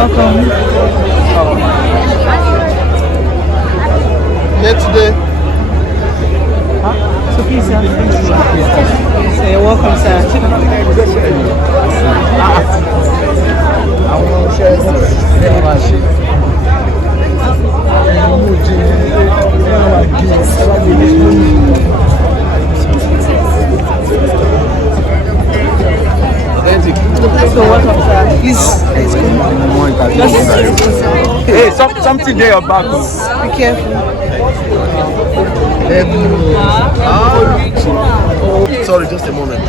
welcome. Here today. So please, sir. So you're welcome, sir. So what up, sir? Hey, something there about us. Be careful. Sorry, just a moment.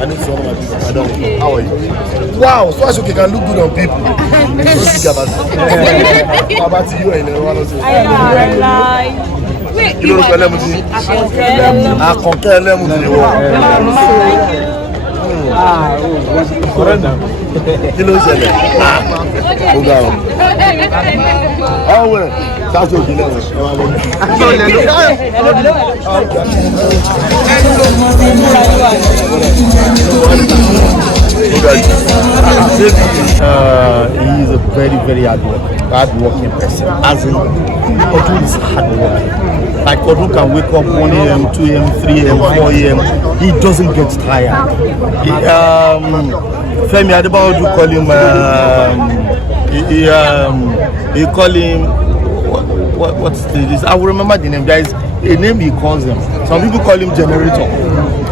I need some of my people. I don't know. How are you? Wow, so I can look good on people. Don't think about it. How about you? I know. Wait, you know what kí ló ṣẹlẹ̀? Ó ga ọ̀. Ọ̀wẹ̀ ṣáṣọ òjìlẹ̀ rẹ̀ ẹ wá lọ́dún. He is a very, very hard-working person. As in, Odun is hard-working. Like Odun can wake up 1 a.m., 2 a.m., 3 a.m., 4 a.m. He doesn't get tired. Femi Adebayo call him. He call him. What's this? I will remember the name. There is a name he calls him. Some people call him generator.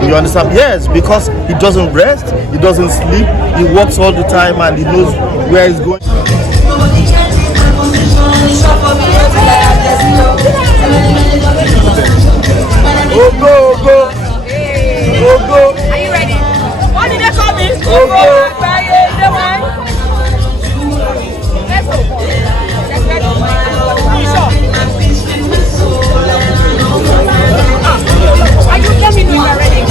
You understand? Yes, because he doesn't rest, he doesn't sleep, he works all the time, and he knows where he's going. Oh go, go, oh go. Are you ready? What did they call me? Oh go. Let me know you're ready.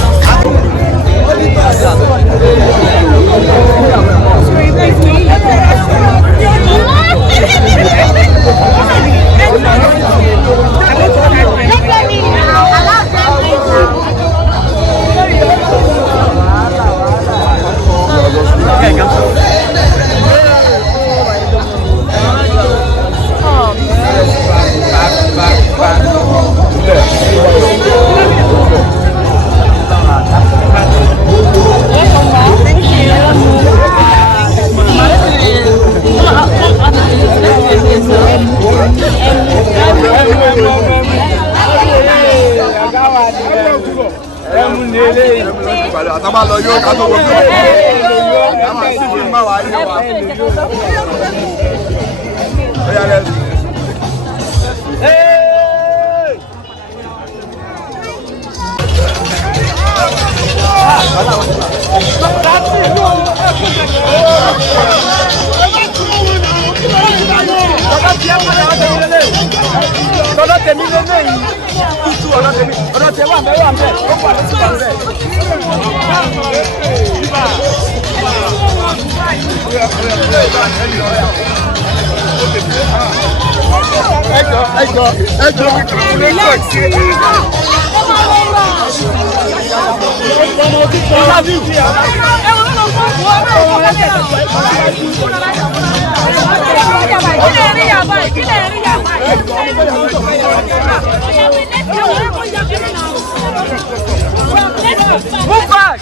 Move back!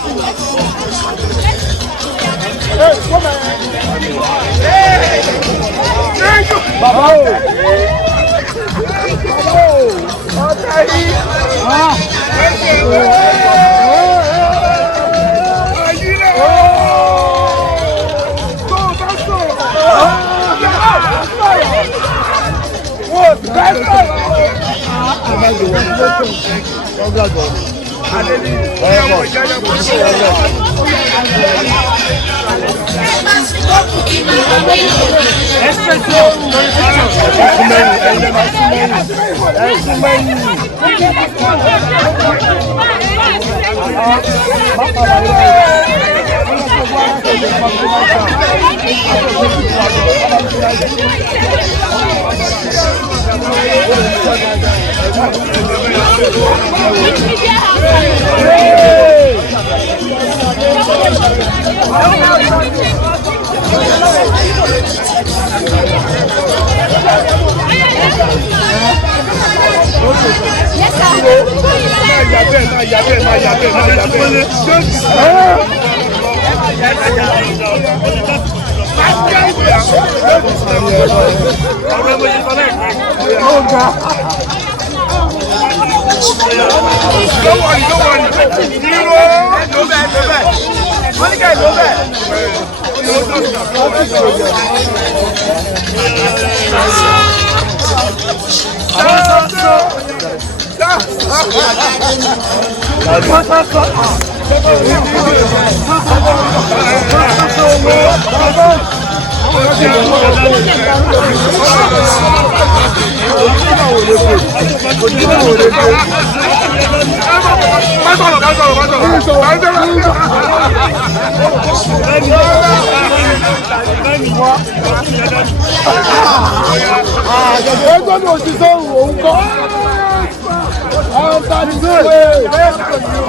Hey, come on! Hey! Baba! Don't worry. Only guy go back.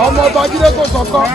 Ọmọ ọba jíde kò sọ̀kan.